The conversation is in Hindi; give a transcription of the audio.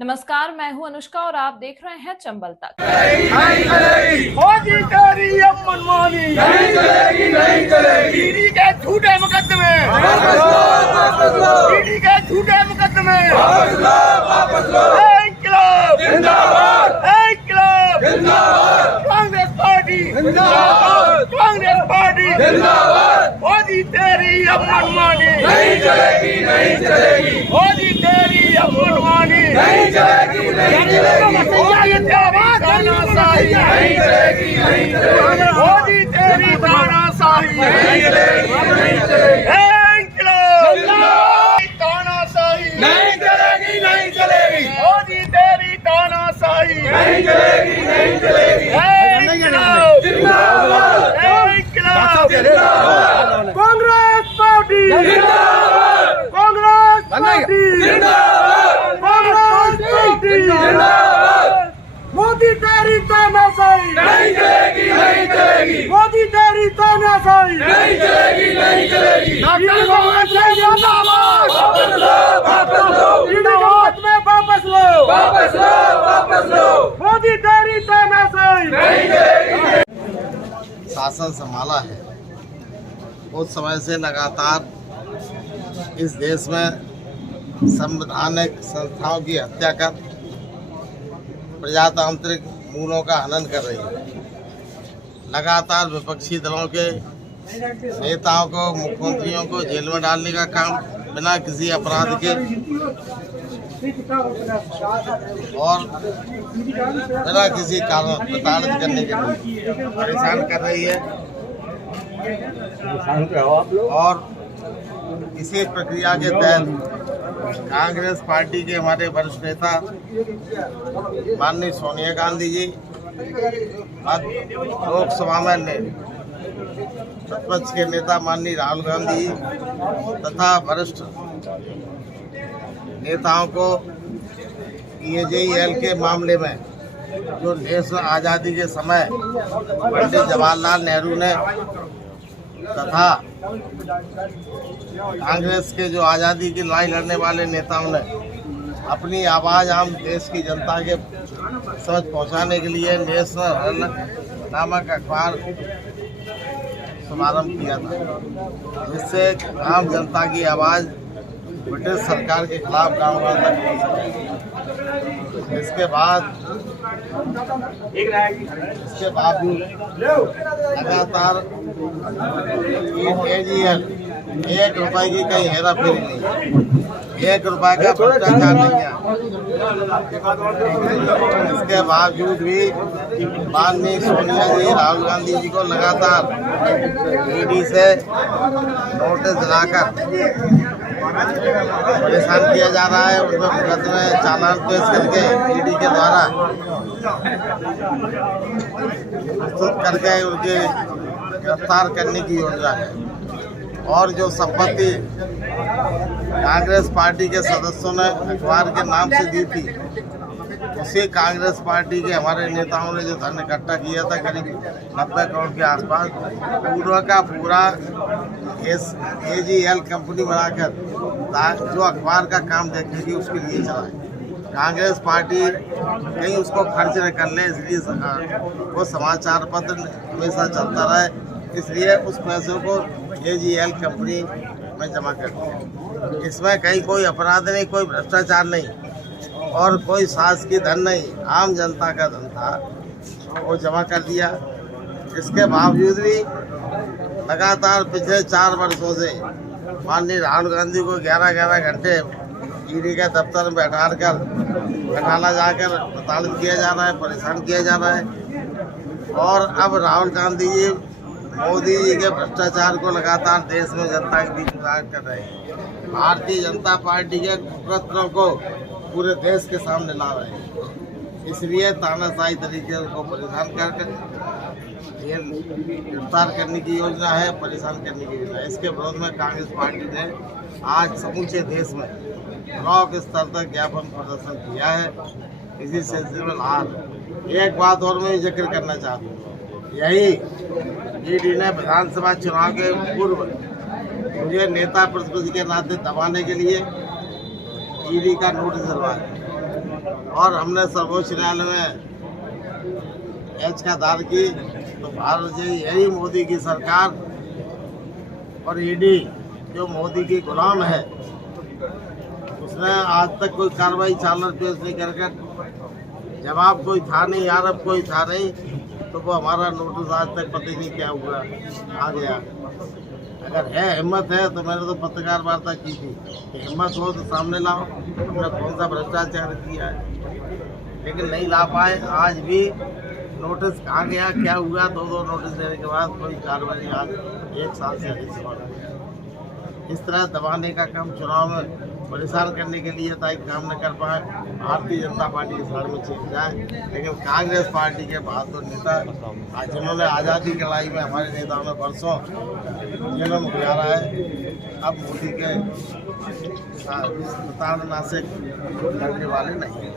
नमस्कार, मैं हूं अनुष्का और आप देख रहे हैं चंबल तक। मोदी तेरी अब मनमानी नहीं चलेगी, नहीं चलेगी। ईडी के झूठे मुकदमे ईडी के झूठे मुकदमे वापस लो। इंकलाब जिंदाबाद, इंकलाब जिंदाबाद। कांग्रेस पार्टी जिंदाबाद, कांग्रेस पार्टी जिंदाबाद। मोदी तेरी अब मनमानी नहीं चलेगी, नहीं चलेगी। मोदी तेरी अब मनमानी नहीं चलेगी, नहीं चलेगी। तानाशाही नहीं चलेगी, नहीं चलेगी। मोदी तेरी तानाशाही नहीं चलेगी, नहीं चलेगी। तानाशाही नहीं चलेगी, नहीं चलेगी। मोदी तेरी तानाशाही नहीं चलेगी, नहीं चलेगी। कांग्रेस पार्टी जिंदाबाद, कांग्रेस पार्टी जिंदाबाद, कांग्रेस पार्टी जिंदाबाद। मोदी तेरी तानाशाही नहीं चलेगी, नहीं चलेगी। मोदी तेरी तानाशाही नहीं चलेगी, नहीं चलेगी। जिंदाबाद, वापस लो, वापस लो। जिंदाबाद में वापस लो, वापस लो, वापस लो। मोदी तेरी तानाशाही नहीं चलेगी। शासन संभाला है, उस समय से लगातार इस देश में संवैधानिक संस्थाओं की हत्या कर प्रजातांत्रिक मूलों का हनन कर रही है। लगातार विपक्षी दलों के नेताओं को, मुख्यमंत्रियों को जेल में डालने का काम बिना किसी अपराध के और बिना किसी कारण प्रताड़ित करने के लिए परेशान कर रही है। और इसी प्रक्रिया के तहत कांग्रेस पार्टी के हमारे वरिष्ठ नेता माननीय सोनिया गांधी जी लोकसभा में विपक्ष के नेता माननीय राहुल गांधी जी तथा वरिष्ठ नेताओं को EJEL के मामले में जो नेशनल आज़ादी के समय पंडित जवाहरलाल नेहरू ने तथा कांग्रेस के जो आज़ादी की लड़ाई लड़ने वाले नेताओं ने अपनी आवाज़ आम देश की जनता के समझ पहुंचाने के लिए नेशनल हेराल्ड नामक अखबार शुभारंभ किया था, जिससे आम जनता की आवाज़ ब्रिटिश सरकार के खिलाफ गाँव-गाँव तक पहुंच सके। इसके बावजूद लगातार EJEL 1 रुपए की कहीं हेरा फेरी नहीं, 1 रुपए का भ्रष्टाचार नहीं है। इसके बावजूद भी माननीय सोनिया जी, राहुल गांधी जी को लगातार ED से नोटिस दिलाकर परेशान किया जा रहा है। उनके मुकदमे चालान पेश करके ED के द्वारा प्रस्तुत करके उनके गिरफ्तार करने की योजना है। और जो संपत्ति कांग्रेस पार्टी के सदस्यों ने अखबार के नाम से दी थी, उसी कांग्रेस पार्टी के हमारे नेताओं ने जो धन इकट्ठा किया था करीब 90 करोड़ के आसपास, पूरा का पूरा EJEL कंपनी बनाकर जो अखबार का काम देखने की उसके लिए चलाए। कांग्रेस पार्टी कहीं उसको खर्च न कर ले, इसलिए वो समाचार पत्र हमेशा चलता रहे, इसलिए उस पैसों को EJEL कंपनी में जमा कर दिया। इसमें कहीं कोई अपराध नहीं, कोई भ्रष्टाचार नहीं और कोई शासकीय धन नहीं, आम जनता का धन था, वो जमा कर दिया। इसके बावजूद भी लगातार पिछले 4 वर्षों से माननीय राहुल गांधी को 11-11 घंटे ED के दफ्तर में बैठाला जाकर प्रताड़ित किया जा रहा है, परेशान किया जा रहा है। और अब राहुल गांधी जी मोदी जी के भ्रष्टाचार को लगातार देश में जनता के बीच उजागर कर रहे हैं। भारतीय जनता पार्टी के कुप्रत्यों को पूरे देश के सामने ला रहे हैं, इसलिए तानाशाही तरीके से उनको परेशान करके गिरफ्तार करने की योजना है, परेशान करने की योजना है। इसके विरोध में कांग्रेस पार्टी ने आज समूचे देश में ब्लॉक स्तर तक ज्ञापन प्रदर्शन किया है। इसी सिलसिले में आज एक बात और मैं जिक्र करना चाहता हूँ, यही ED ने विधानसभा चुनाव के पूर्व मुझे नेता प्रतिपक्ष के नाते दबाने के लिए ED का नोटिस दिलवाया। और हमने सर्वोच्च न्यायालय में याचिका दायर की, तो भारत यही मोदी की सरकार और ईडी जो मोदी की गुलाम है, उसने आज तक कोई कार्रवाई चार्जर पेश नहीं करके, जवाब कोई था नहीं, आरोप कोई था नहीं, तो वो हमारा नोटिस आज तक पता ही नहीं क्या हुआ आ गया। अगर है हिम्मत है तो मैंने तो पत्रकार वार्ता की थी कि हिम्मत हो तो सामने लाओ, हमने कौन सा भ्रष्टाचार किया है, लेकिन नहीं ला पाए। आज भी नोटिस कहाँ गया, क्या हुआ, दो नोटिस देने के बाद कोई कार्रवाई आज 1 साल से अधिक समय लग गया। इस तरह दबाने का काम चुनाव में परेशान करने के लिए ताकि काम न कर पाए, भारतीय जनता पार्टी के साथ में चल जाए। लेकिन कांग्रेस पार्टी के बहादुर नेता आज जिन्होंने आज़ादी की लड़ाई में हमारे नेताओं ने वर्षों जन्म गुजारा है, अब मोदी के प्रताड़ना से लड़ने वाले नहीं।